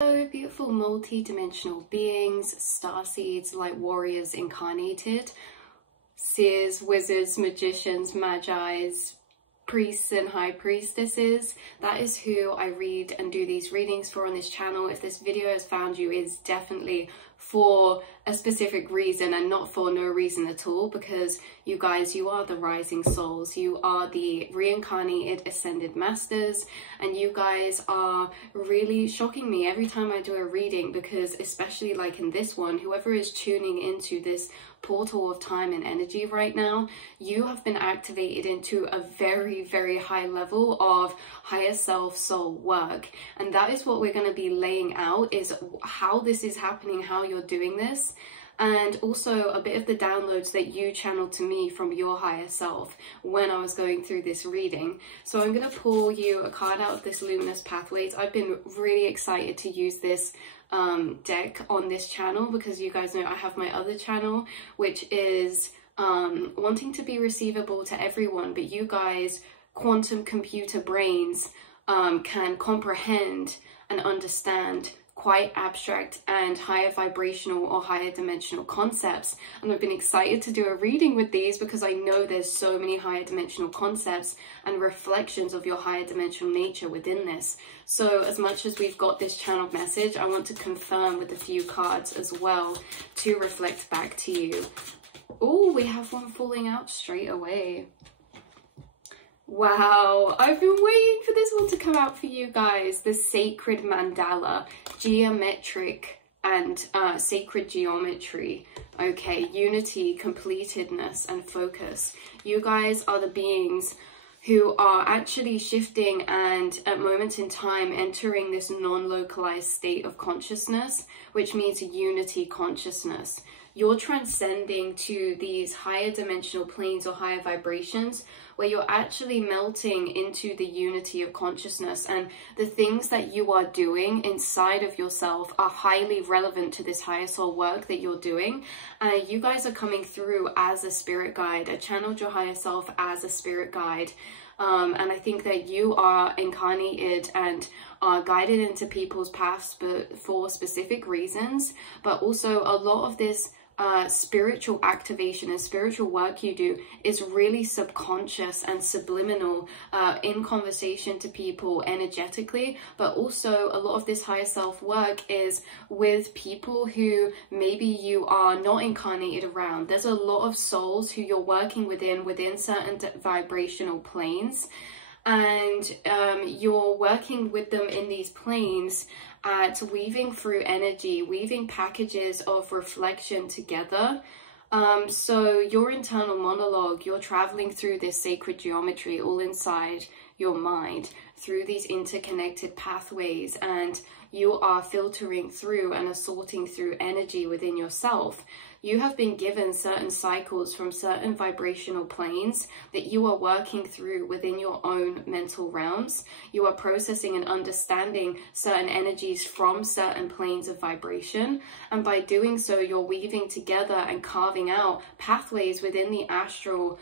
Hello, beautiful multi-dimensional beings, starseeds, light warriors incarnated, seers, wizards, magicians, magis, priests and high priestesses. That is who I read and do these readings for on this channel. If this video has found you, it's definitely for a specific reason and not for no reason at all, because you guys, you are the rising souls, you are the reincarnated ascended masters, and you guys are really shocking me every time I do a reading, because especially like in this one, whoever is tuning into this portal of time and energy right now, you have been activated into a very, very high level of higher self soul work. And that is what we're going to be laying out, is how this is happening, how you're doing this, and also a bit of the downloads that you channeled to me from your higher self when I was going through this reading. So I'm going to pull you a card out of this Luminous Pathways. I've been really excited to use this deck on this channel, because you guys know I have my other channel which is wanting to be receivable to everyone, but you guys, quantum computer brains, can comprehend and understand quite abstract and higher vibrational or higher dimensional concepts. And I've been excited to do a reading with these because I know there's so many higher dimensional concepts and reflections of your higher dimensional nature within this. So as much as we've got this channeled message, I want to confirm with a few cards as well to reflect back to you. Oh, we have one falling out straight away. Wow, I've been waiting for this one to come out for you guys. The Sacred Mandala, geometric and sacred geometry. Okay, unity, completedness, and focus. You guys are the beings who are actually shifting and at moments in time entering this non-localized state of consciousness, which means unity consciousness. You're transcending to these higher dimensional planes or higher vibrations where you're actually melting into the unity of consciousness, and the things that you are doing inside of yourself are highly relevant to this higher soul work that you're doing. You guys are coming through as a spirit guide. I channeled your higher self as a spirit guide. And I think that you are incarnated and are guided into people's paths for specific reasons, but also a lot of this spiritual activation and spiritual work you do is really subconscious and subliminal, in conversation to people energetically, but also a lot of this higher self work is with people who maybe you are not incarnated around. There's a lot of souls who you're working within certain vibrational planes, and you're working with them in these planes at weaving through energy, weaving packages of reflection together. So your internal monologue, you're traveling through this sacred geometry all inside your mind through these interconnected pathways, and you are filtering through and assorting through energy within yourself. You have been given certain cycles from certain vibrational planes that you are working through within your own mental realms. You are processing and understanding certain energies from certain planes of vibration. And by doing so, you're weaving together and carving out pathways within the astral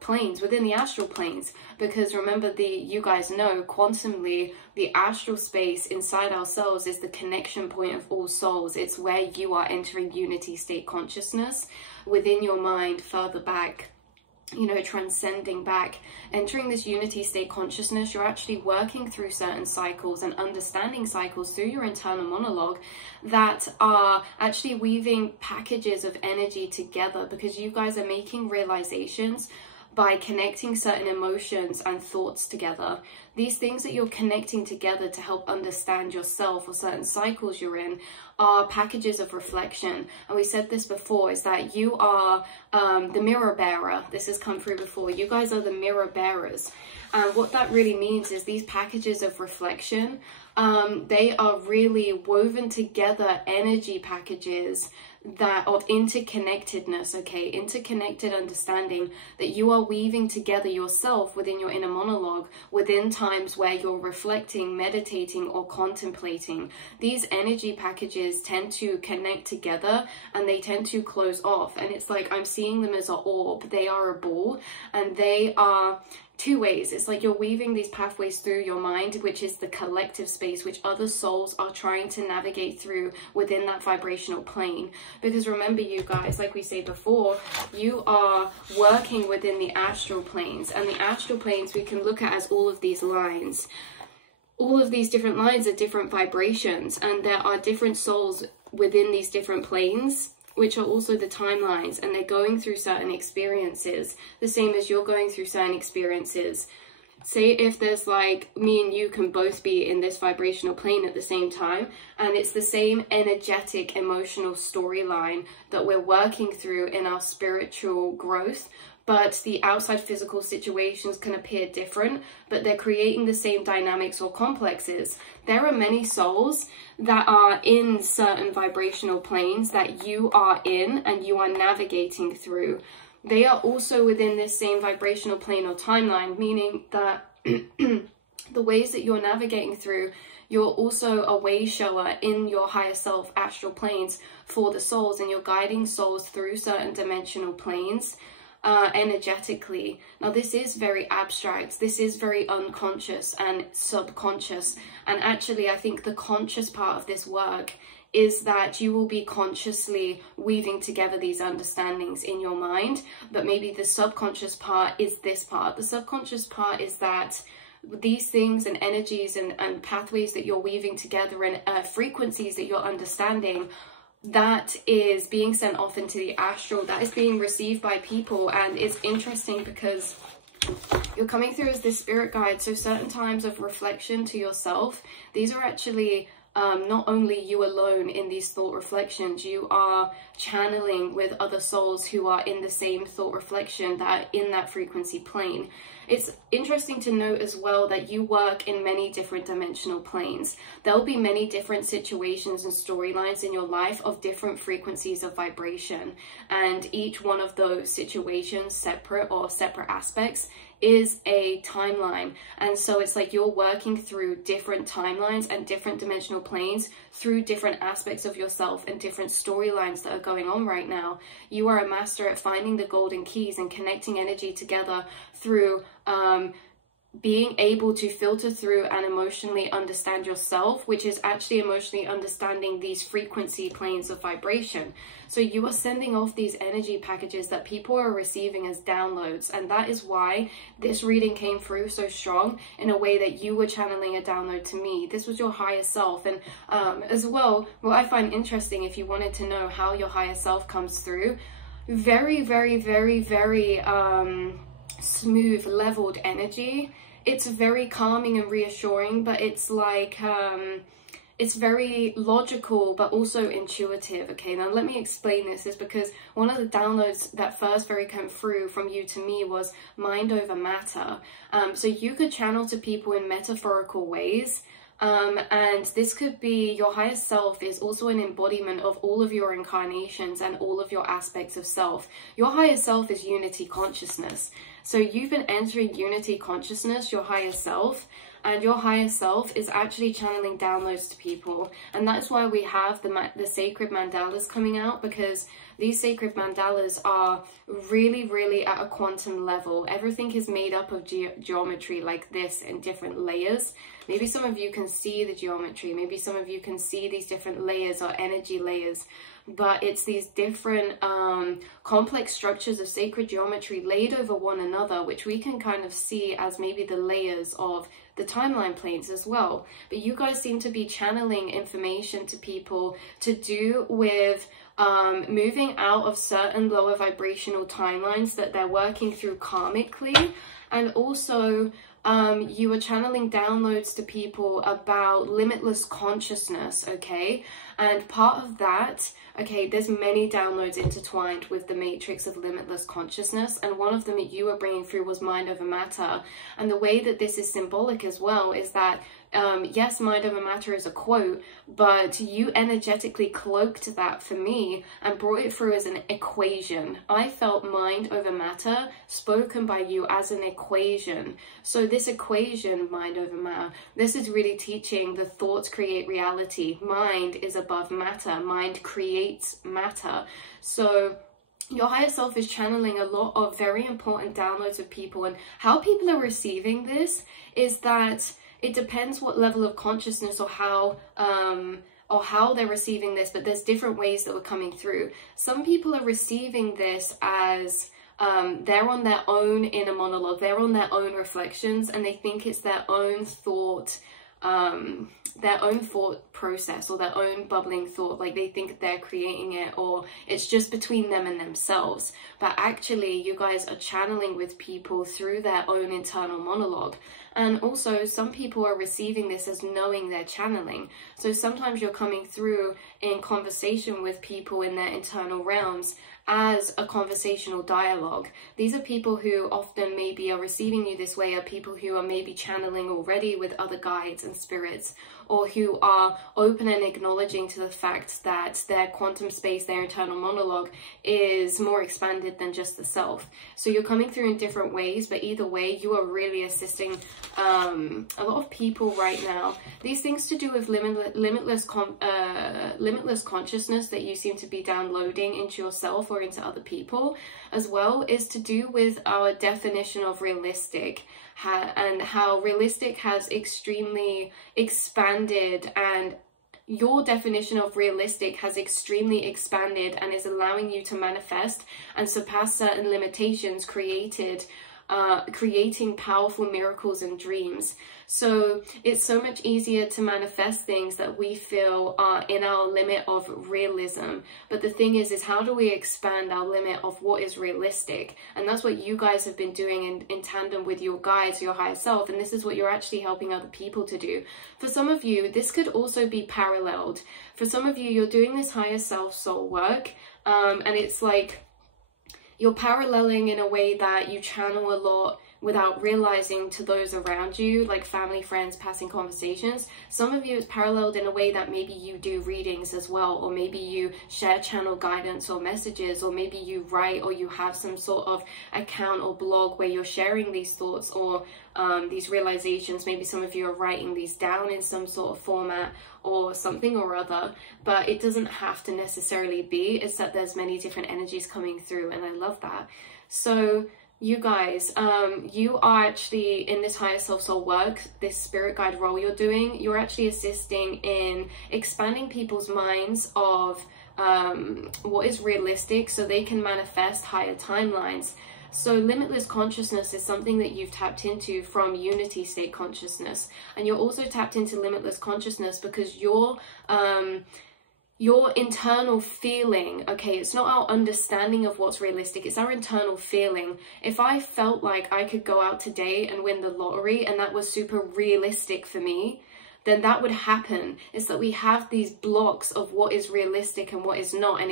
planes, because remember, you guys know quantumly, the astral space inside ourselves is the connection point of all souls. It's where you are entering unity state consciousness within your mind, further back, you know, transcending back, entering this unity state consciousness. You're actually working through certain cycles and understanding cycles through your internal monologue that are actually weaving packages of energy together, because you guys are making realizations by connecting certain emotions and thoughts together. These things that you're connecting together to help understand yourself or certain cycles you're in are packages of reflection. And we said this before, is that you are the mirror bearer. This has come through before. You guys are the mirror bearers. And what that really means is these packages of reflection, they are really woven together energy packages that of interconnectedness, okay, interconnected understanding that you are weaving together yourself within your inner monologue, within times where you're reflecting, meditating, or contemplating. These energy packages tend to connect together and they tend to close off, and it's like I'm seeing them as an orb. They are a ball, and they are, two ways. It's like you're weaving these pathways through your mind, which is the collective space which other souls are trying to navigate through within that vibrational plane. Because remember, you guys, like we said before, you are working within the astral planes, and the astral planes we can look at as all of these lines. All of these different lines are different vibrations, and there are different souls within these different planes, which are also the timelines, and they're going through certain experiences, the same as you're going through certain experiences. Say if there's like, me and you can both be in this vibrational plane at the same time, and it's the same energetic, emotional storyline that we're working through in our spiritual growth, but the outside physical situations can appear different, but they're creating the same dynamics or complexes. There are many souls that are in certain vibrational planes that you are in and you are navigating through. They are also within this same vibrational plane or timeline, meaning that the ways that you're navigating through, you're also a way shower in your higher self astral planes for the souls, and you're guiding souls through certain dimensional planes energetically. Now this is very abstract, this is very unconscious and subconscious, and actually I think the conscious part of this work is that you will be consciously weaving together these understandings in your mind, but maybe the subconscious part is this part. The subconscious part is that these things and energies and pathways that you're weaving together and frequencies that you're understanding, that is being sent off into the astral, that is being received by people. And it's interesting because you're coming through as this spirit guide, so certain times of reflection to yourself, these are actually not only you alone in these thought reflections, you are channeling with other souls who are in the same thought reflection, that are in that frequency plane. It's interesting to note as well that you work in many different dimensional planes. There'll be many different situations and storylines in your life of different frequencies of vibration, and each one of those situations, separate or separate aspects, is a timeline. And so it's like you're working through different timelines and different dimensional planes through different aspects of yourself and different storylines that are going on right now. You are a master at finding the golden keys and connecting energy together through being able to filter through and emotionally understand yourself, which is actually emotionally understanding these frequency planes of vibration. So you are sending off these energy packages that people are receiving as downloads, and that is why this reading came through so strong in a way that you were channeling a download to me. This was your higher self. And as well, what I find interesting, if you wanted to know how your higher self comes through, very, very, very, very smooth, leveled energy. It's very calming and reassuring, but it's like it's very logical but also intuitive. Okay, now let me explain this. Is because one of the downloads that first very came through from you to me was mind over matter. So you could channel to people in metaphorical ways. And this could be, your higher self is also an embodiment of all of your incarnations and all of your aspects of self. Your higher self is unity consciousness. So you've been entering unity consciousness, your higher self, and your higher self is actually channeling downloads to people. And that's why we have the sacred mandalas coming out, because these sacred mandalas are really, really at a quantum level. Everything is made up of geometry like this in different layers. Maybe some of you can see the geometry. Maybe some of you can see these different layers or energy layers. But it's these different complex structures of sacred geometry laid over one another, which we can kind of see as maybe the layers of the timeline planes as well. But you guys seem to be channeling information to people to do with moving out of certain lower vibrational timelines that they're working through karmically. And also you are channeling downloads to people about limitless consciousness, okay? And part of that, okay, there's many downloads intertwined with the matrix of limitless consciousness, and one of them that you were bringing through was mind over matter. And the way that this is symbolic as well is that yes, mind over matter is a quote, but you energetically cloaked that for me and brought it through as an equation. I felt mind over matter spoken by you as an equation. So this equation, mind over matter, this is really teaching the thoughts create reality. Mind is above matter. Mind creates matter. So your higher self is channeling a lot of very important downloads of people, and how people are receiving this is that it depends what level of consciousness or how they're receiving this, but there's different ways that we're coming through. Some people are receiving this as they're on their own inner monologue, they're on their own reflections, and they think it's their own thought process, or their own bubbling thought, like they think they're creating it, or it's just between them and themselves. But actually, you guys are channeling with people through their own internal monologue. And also, some people are receiving this as knowing they're channeling. So sometimes you're coming through in conversation with people in their internal realms as a conversational dialogue. These are people who often maybe are receiving you this way, are people who are maybe channeling already with other guides and spirits, or who are open and acknowledging to the fact that their quantum space, their internal monologue, is more expanded than just the self. So you're coming through in different ways, but either way, you are really assisting a lot of people right now. These things to do with limitless consciousness that you seem to be downloading into yourself or into other people as well, is to do with our definition of realistic, and how realistic has extremely expanded, and your definition of realistic has extremely expanded and is allowing you to manifest and surpass certain limitations creating powerful miracles and dreams. So it's so much easier to manifest things that we feel are in our limit of realism. But the thing is how do we expand our limit of what is realistic? And that's what you guys have been doing in tandem with your guides, your higher self. And this is what you're actually helping other people to do. For some of you, this could also be paralleled. For some of you, you're doing this higher self soul work, and it's like you're paralleling in a way that you channel a lot without realizing to those around you, like family, friends, passing conversations. Some of you, it's paralleled in a way that maybe you do readings as well, or maybe you share channel guidance or messages, or maybe you write, or you have some sort of account or blog where you're sharing these thoughts or these realizations. Maybe some of you are writing these down in some sort of format or something or other, but it doesn't have to necessarily be. It's that there's many different energies coming through, and I love that. So you guys, you are actually in this higher self soul work, this spirit guide role you're doing, you're actually assisting in expanding people's minds of what is realistic so they can manifest higher timelines. So limitless consciousness is something that you've tapped into from unity state consciousness, and you're also tapped into limitless consciousness because your internal feeling, okay, it's not our understanding of what's realistic, it's our internal feeling. If I felt like I could go out today and win the lottery and that was super realistic for me, then that would happen. It's that we have these blocks of what is realistic and what is not, and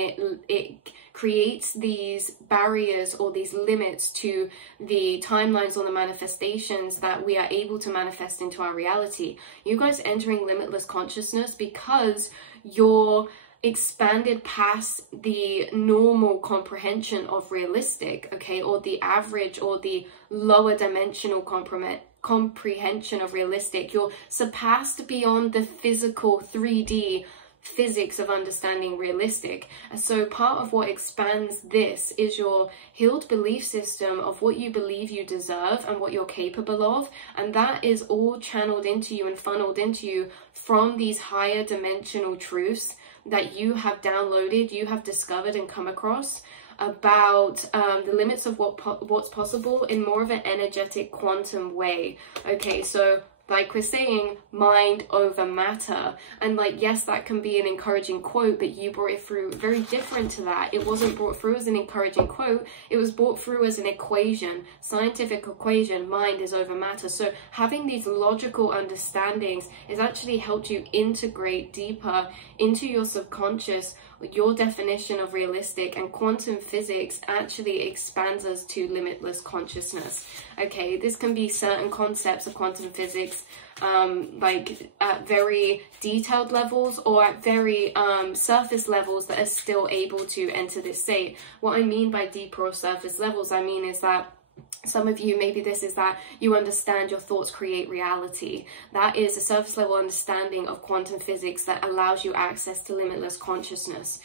it creates these barriers or these limits to the timelines or the manifestations that we are able to manifest into our reality. You guys entering limitless consciousness because you're expanded past the normal comprehension of realistic, okay, or the average or the lower dimensional comprehension of realistic. You're surpassed beyond the physical 3D physics of understanding realistic. And so part of what expands this is your healed belief system of what you believe you deserve and what you're capable of, and that is all channeled into you and funneled into you from these higher dimensional truths that you have downloaded, you have discovered and come across about the limits of what's possible in more of an energetic quantum way. Okay, so like we're saying, mind over matter. And like, yes, that can be an encouraging quote, but you brought it through very different to that. It wasn't brought through as an encouraging quote. It was brought through as an equation, scientific equation, mind is over matter. So having these logical understandings has actually helped you integrate deeper into your subconscious your definition of realistic, and quantum physics actually expands us to limitless consciousness. Okay, this can be certain concepts of quantum physics like at very detailed levels or at very surface levels that are still able to enter this state. What I mean by deeper or surface levels, I mean is that some of you, maybe this is that you understand your thoughts create reality. That is a surface level understanding of quantum physics that allows you access to limitless consciousness.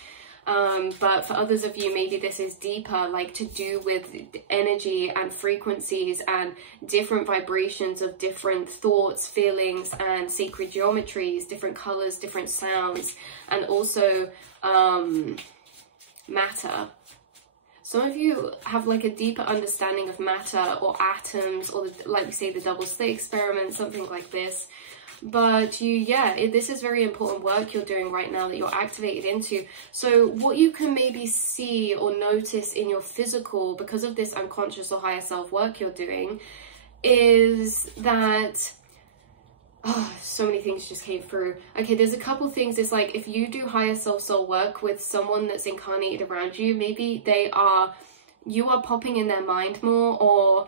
But for others of you, maybe this is deeper, like to do with energy and frequencies and different vibrations of different thoughts, feelings, and sacred geometries, different colors, different sounds, and also matter. Some of you have like a deeper understanding of matter or atoms, or like we say, the double slit experiment, something like this. But this is very important work you're doing right now that you're activated into. So what you can maybe see or notice in your physical, because of this unconscious or higher self work you're doing, is that so many things just came through. Okay, there's a couple things. It's like, if you do higher self soul work with someone that's incarnated around you, maybe you are popping in their mind more, or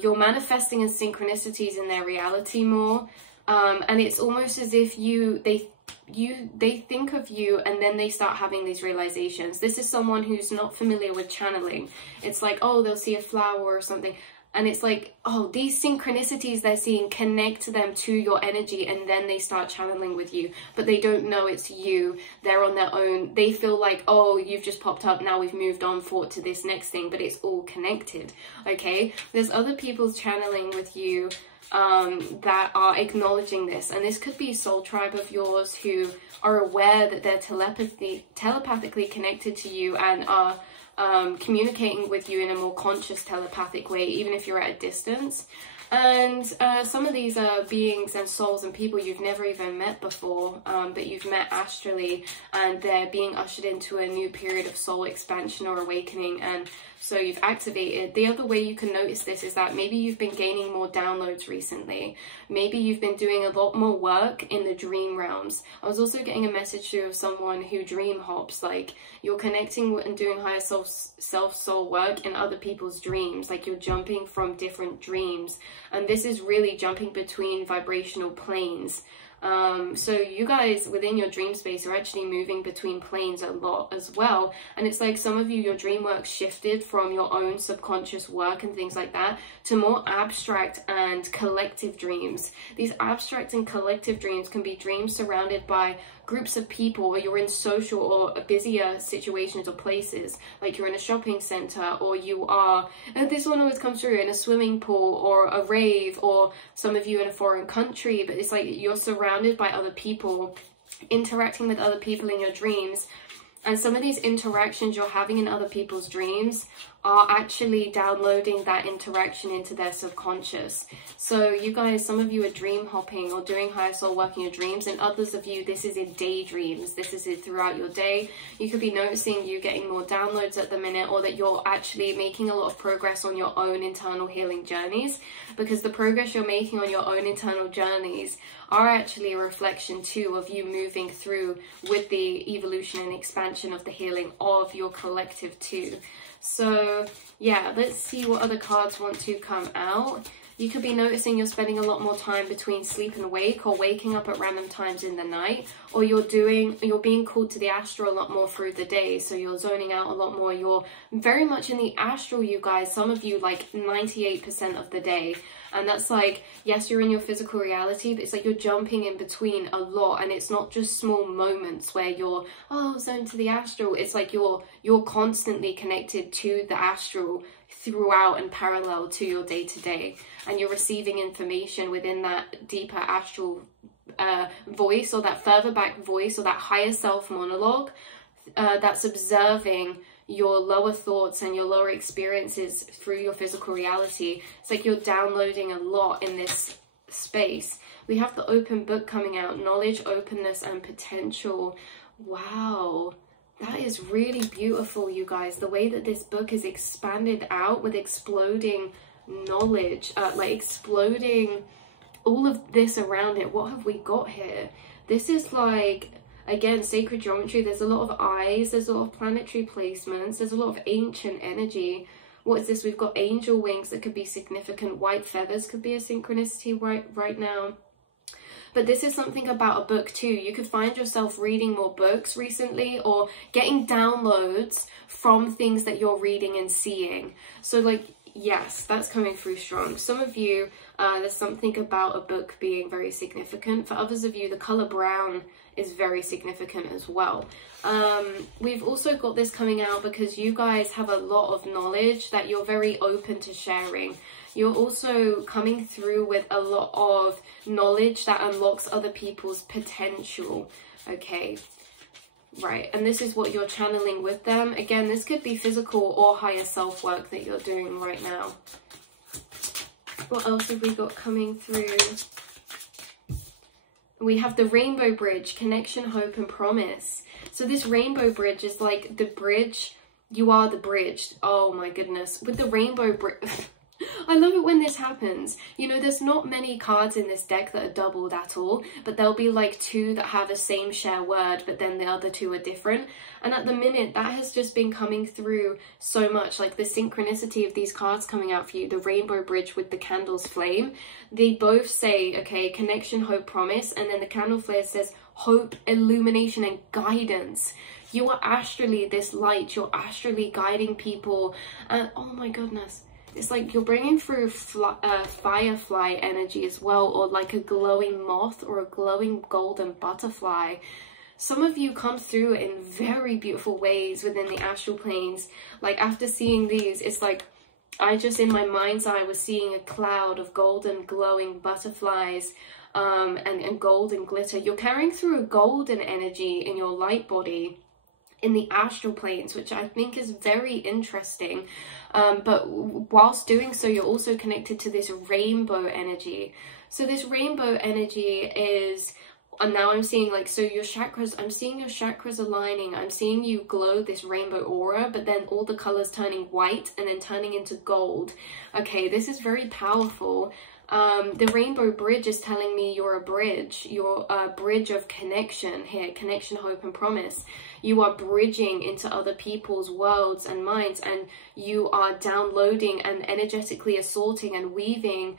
you're manifesting in synchronicities in their reality more. And it's almost as if they think of you and then they start having these realizations. This is someone who's not familiar with channeling. It's like, oh, they'll see a flower or something, and it's like, oh, these synchronicities they're seeing connect them to your energy, and then they start channeling with you, but they don't know it's you. They're on their own. They feel like, oh, you've just popped up, now we've moved on forward to this next thing, but it's all connected. Okay, there's other people channeling with you that are acknowledging this, and this could be a soul tribe of yours who are aware that they're telepathically connected to you and are communicating with you in a more conscious telepathic way, even if you're at a distance. And some of these are beings and souls and people you've never even met before, but you've met astrally, and they're being ushered into a new period of soul expansion or awakening, and so you've activated. The other way you can notice this is that maybe you've been gaining more downloads recently. Maybe you've been doing a lot more work in the dream realms. I was also getting a message through of someone who dream hops, like you're connecting and doing higher self soul work in other people's dreams, like you're jumping from different dreams, and this is really jumping between vibrational planes. So you guys within your dream space are actually moving between planes a lot as well, and it's like some of you, your dream work shifted from your own subconscious work and things like that to more abstract and collective dreams. These abstract and collective dreams can be dreams surrounded by groups of people, or you're in social or busier situations or places, like you're in a shopping center, or you are, and this one always comes through, in a swimming pool or a rave, or some of you in a foreign country, but it's like you're surrounded by other people, interacting with other people in your dreams. And some of these interactions you're having in other people's dreams are actually downloading that interaction into their subconscious. So you guys, some of you are dream hopping or doing higher soul work in your dreams, and others of you, this is in daydreams. This is it throughout your day. You could be noticing you getting more downloads at the minute, or that you're actually making a lot of progress on your own internal healing journeys, because the progress you're making on your own internal journeys are actually a reflection too of you moving through with the evolution and expansion of the healing of your collective too. So yeah, let's see what other cards want to come out. You could be noticing you're spending a lot more time between sleep and wake, or waking up at random times in the night, or you're being called to the astral a lot more through the day, so you're zoning out a lot more. You're very much in the astral, you guys, some of you like 98% of the day. And that's like, yes, you're in your physical reality, but it's like you're jumping in between a lot, and it's not just small moments where you're, oh, zoned to the astral. It's like you're constantly connected to the astral throughout and parallel to your day-to-day, and you're receiving information within that deeper astral voice, or that further back voice, or that higher self monologue that's observing your lower thoughts and your lower experiences through your physical reality. It's like you're downloading a lot in this space. We have the open book coming out, knowledge, openness, and potential. Wow, that is really beautiful, you guys. The way that this book is expanded out with exploding knowledge, like exploding all of this around it. What have we got here? This is like, again, sacred geometry. There's a lot of eyes, there's a lot of planetary placements, there's a lot of ancient energy. What is this? We've got angel wings that could be significant. White feathers could be a synchronicity right now. But this is something about a book too. You could find yourself reading more books recently, or getting downloads from things that you're reading and seeing. So like, yes, that's coming through strong. Some of you, there's something about a book being very significant. For others of you, the color brown is very significant as well. We've also got this coming out because you guys have a lot of knowledge that you're very open to sharing. You're also coming through with a lot of knowledge that unlocks other people's potential. Okay, right, and this is what you're channeling with them. Again, this could be physical or higher self work that you're doing right now. What else have we got coming through? We have the rainbow bridge, connection, hope, and promise. So this rainbow bridge is like the bridge. You are the bridge. Oh my goodness. With the rainbow bridge. I love it when this happens. You know, there's not many cards in this deck that are doubled at all, but there'll be like two that have the same share word, but then the other two are different. And at the minute, that has just been coming through so much, like the synchronicity of these cards coming out for you, the rainbow bridge with the candle's flame. They both say, okay, connection, hope, promise, and then the candle flare says hope, illumination, and guidance. You are astrally this light, you're astrally guiding people, and oh my goodness. It's like you're bringing through firefly energy as well, or like a glowing moth or a glowing golden butterfly. Some of you come through in very beautiful ways within the astral planes. Like after seeing these, it's like I just in my mind's eye was seeing a cloud of golden glowing butterflies and golden glitter. You're carrying through a golden energy in your light body in the astral planes, which I think is very interesting. But whilst doing so, you're also connected to this rainbow energy. So this rainbow energy is, and now I'm seeing like, so your chakras, I'm seeing your chakras aligning. I'm seeing you glow this rainbow aura, but then all the colors turning white and then turning into gold. Okay, this is very powerful. The rainbow bridge is telling me you're a bridge. You're a bridge of connection here, connection, hope, and promise. You are bridging into other people's worlds and minds, and you are downloading and energetically assaulting and weaving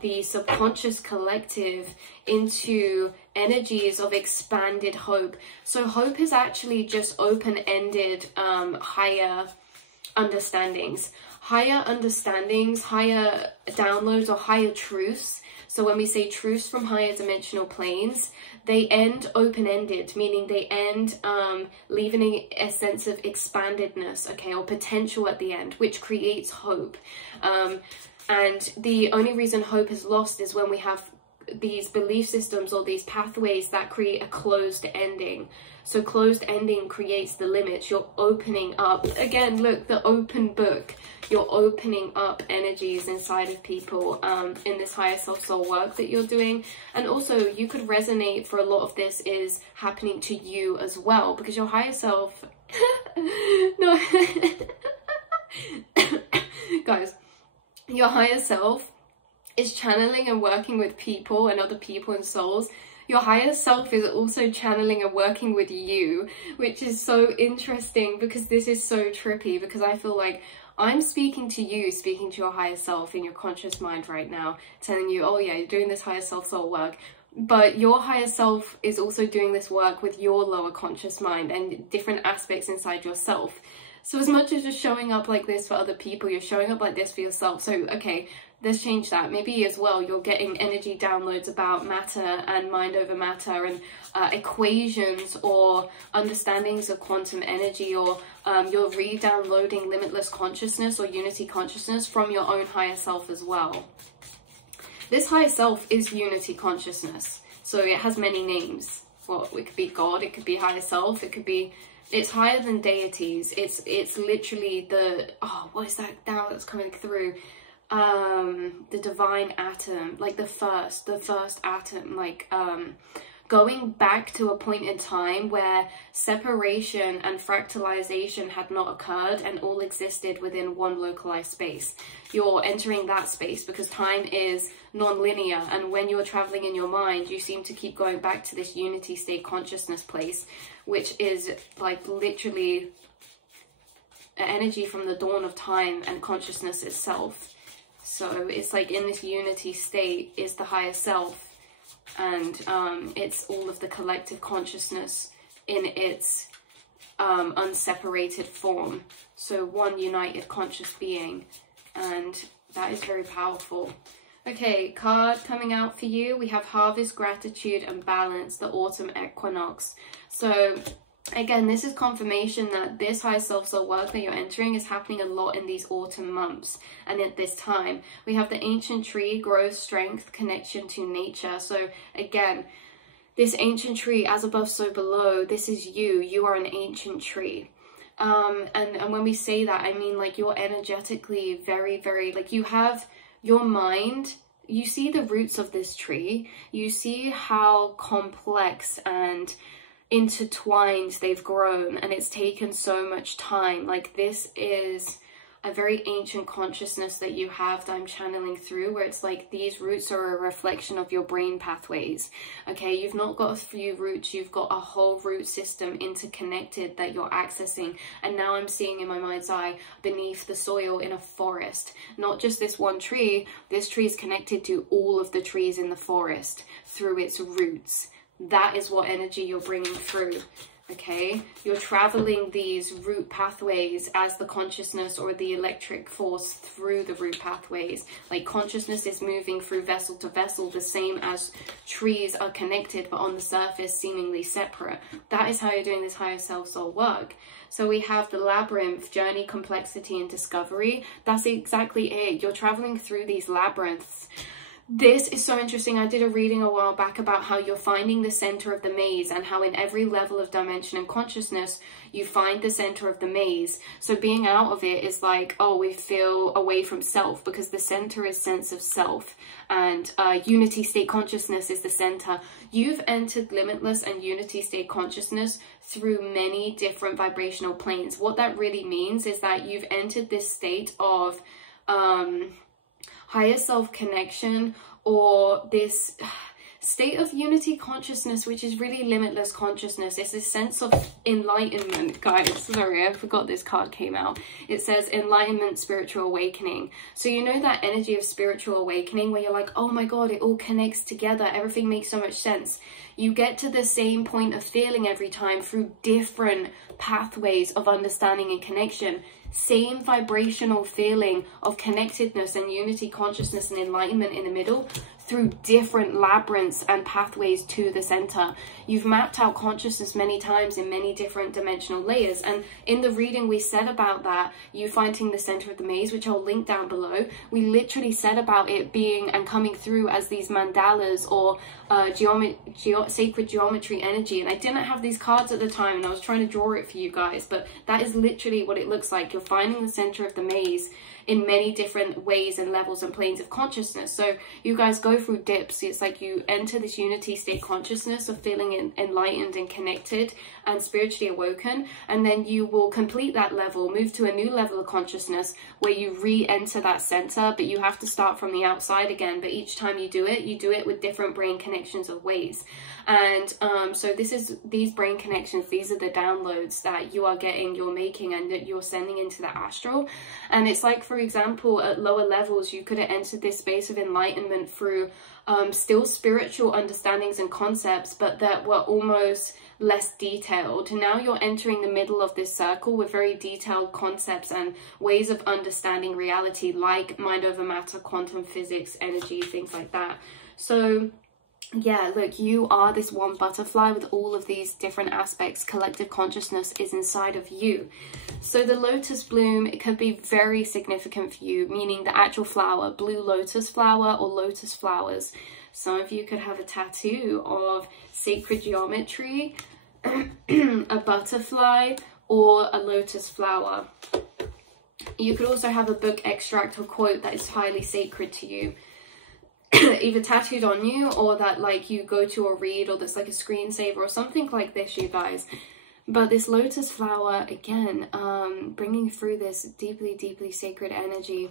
the subconscious collective into energies of expanded hope. So hope is actually just open-ended, higher understandings. Higher understandings, higher downloads, or higher truths. So when we say truths from higher dimensional planes, they end open-ended, meaning they end leaving a sense of expandedness, okay, or potential at the end, which creates hope. And the only reason hope is lost is when we have these belief systems or these pathways that create a closed ending. So closed ending creates the limits. You're opening up. Again, look, the open book. You're opening up energies inside of people in this higher self soul work that you're doing. And also you could resonate for a lot of this is happening to you as well, because your higher self, no, guys, your higher self is channeling and working with people and other people and souls. Your higher self is also channeling and working with you, which is so interesting because this is so trippy, because I feel like I'm speaking to you, speaking to your higher self in your conscious mind right now, telling you, oh yeah, you're doing this higher self soul work. But your higher self is also doing this work with your lower conscious mind and different aspects inside yourself. So as much as you're showing up like this for other people, you're showing up like this for yourself. So, okay, let's change that. Maybe as well, you're getting energy downloads about matter and mind over matter and equations or understandings of quantum energy, or you're re-downloading limitless consciousness or unity consciousness from your own higher self as well. This higher self is unity consciousness. So it has many names. Well, it could be God, it could be higher self, it could be... It's higher than deities. It's literally the, oh, what is that now that's coming through? The divine atom, like the first atom, like going back to a point in time where separation and fractalization had not occurred and all existed within one localized space. You're entering that space because time is non-linear, and when you're traveling in your mind, you seem to keep going back to this unity state consciousness place, which is like literally an energy from the dawn of time and consciousness itself. So it's like in this unity state is the higher self, and it's all of the collective consciousness in its unseparated form. So one united conscious being, and that is very powerful. Okay, card coming out for you. We have Harvest, Gratitude, and Balance, the autumn equinox. So again, this is confirmation that this higher self soul work that you're entering is happening a lot in these autumn months and at this time. We have the ancient tree, growth, strength, connection to nature. So again, this ancient tree, as above, so below, this is you. You are an ancient tree. And when we say that, I mean like you're energetically very, very, like you have your mind, you see the roots of this tree, you see how complex and intertwined they've grown, and it's taken so much time. Like this is a very ancient consciousness that you have that I'm channeling through, where it's like these roots are a reflection of your brain pathways. Okay, you've not got a few roots, you've got a whole root system interconnected that you're accessing. And now I'm seeing in my mind's eye beneath the soil in a forest, not just this one tree. This tree is connected to all of the trees in the forest through its roots. That is what energy you're bringing through. Okay, you're traveling these root pathways as the consciousness or the electric force through the root pathways. Like consciousness is moving through vessel to vessel, the same as trees are connected but on the surface seemingly separate. That is how you're doing this higher self soul work. So we have the labyrinth, journey, complexity, and discovery. That's exactly it. You're traveling through these labyrinths. This is so interesting. I did a reading a while back about how you're finding the center of the maze, and how in every level of dimension and consciousness you find the center of the maze. So being out of it is like, oh, we feel away from self, because the center is sense of self, and unity state consciousness is the center. You've entered limitless and unity state consciousness through many different vibrational planes. What that really means is that you've entered this state of higher self connection, or this state of unity consciousness, which is really limitless consciousness. It's this sense of enlightenment, guys. Sorry, I forgot this card came out. It says enlightenment, spiritual awakening. So you know that energy of spiritual awakening where you're like, oh my god, it all connects together, everything makes so much sense. You get to the same point of feeling every time through different pathways of understanding and connection. Same vibrational feeling of connectedness and unity consciousness and enlightenment in the middle, through different labyrinths and pathways to the center. You've mapped out consciousness many times in many different dimensional layers, and in the reading we said about that, you finding the center of the maze, which I'll link down below. We literally said about it being and coming through as these mandalas or sacred geometry energy, and I didn't have these cards at the time and I was trying to draw it for you guys, but that is literally what it looks like. You're finding the center of the maze in many different ways and levels and planes of consciousness. So you guys go through dips. It's like you enter this unity state consciousness of feeling enlightened and connected and spiritually awoken, and then you will complete that level, move to a new level of consciousness where you re-enter that center, but you have to start from the outside again. But each time you do it with different brain connections of ways. And so these brain connections, these are the downloads that you are getting, you're making, and that you're sending into the astral. And it's like, for example, at lower levels, you could have entered this space of enlightenment through still spiritual understandings and concepts, but that were almost less detailed. Now you're entering the middle of this circle with very detailed concepts and ways of understanding reality, like mind over matter, quantum physics, energy, things like that. So yeah, look, you are this one butterfly with all of these different aspects. Collective consciousness is inside of you. So the lotus bloom, it could be very significant for you, meaning the actual flower, blue lotus flower or lotus flowers. Some of you could have a tattoo of sacred geometry, a butterfly, or a lotus flower. You could also have a book extract or quote that is highly sacred to you, either tattooed on you, or that like you go to or read, or that's like a screensaver or something like this, you guys. But this lotus flower, again, bringing through this deeply, deeply sacred energy.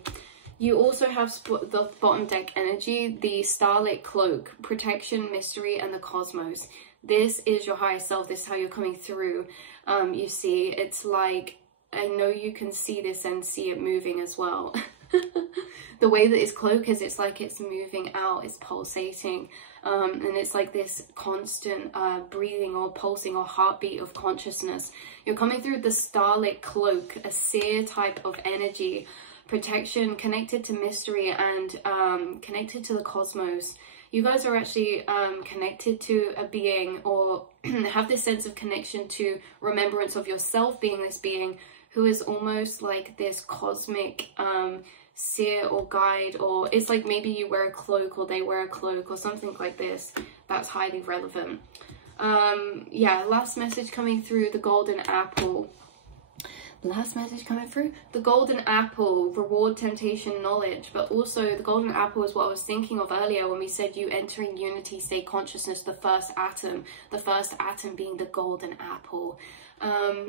You also have the bottom deck energy, the starlit cloak, protection, mystery, and the cosmos. This is your higher self. This is how you're coming through. You see, it's like, I know you can see this and see it moving as well. The way that its cloak is, it's like it's moving out, it's pulsating, and it's like this constant breathing or pulsing or heartbeat of consciousness. You're coming through the starlit cloak, a seer type of energy protection, connected to mystery, and connected to the cosmos. You guys are actually connected to a being, or have this sense of connection to remembrance of yourself being this being who is almost like this cosmic seer or guide, or it's like maybe you wear a cloak or they wear a cloak or something like this. That's highly relevant. Yeah, last message coming through, the golden apple. Last message coming through, the golden apple, reward, temptation, knowledge. But also the golden apple is what I was thinking of earlier when we said you entering unity state consciousness, the first atom being the golden apple.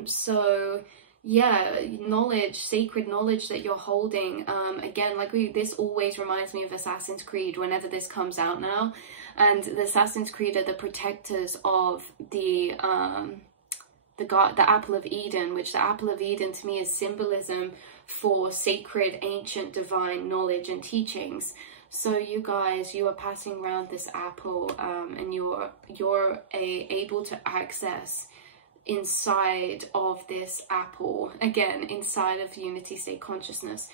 So yeah, knowledge, sacred knowledge that you're holding. Again, like this always reminds me of Assassin's Creed whenever this comes out now. And the Assassin's Creed are the protectors of the apple of Eden, which the apple of Eden to me is symbolism for sacred, ancient, divine knowledge and teachings. So you guys, you are passing around this apple, and you're able to access inside of this apple, again, inside of unity state consciousness.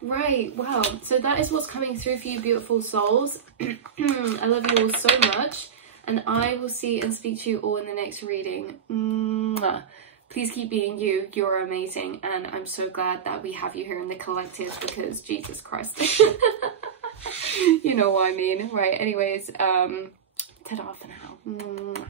Right, wow, so that is what's coming through for you, beautiful souls. I love you all so much, and I will see and speak to you all in the next reading. Mwah. Please keep being you. You're amazing, and I'm so glad that we have you here in the collective, because Jesus Christ. You know what I mean. Right, anyways, ta-da for now.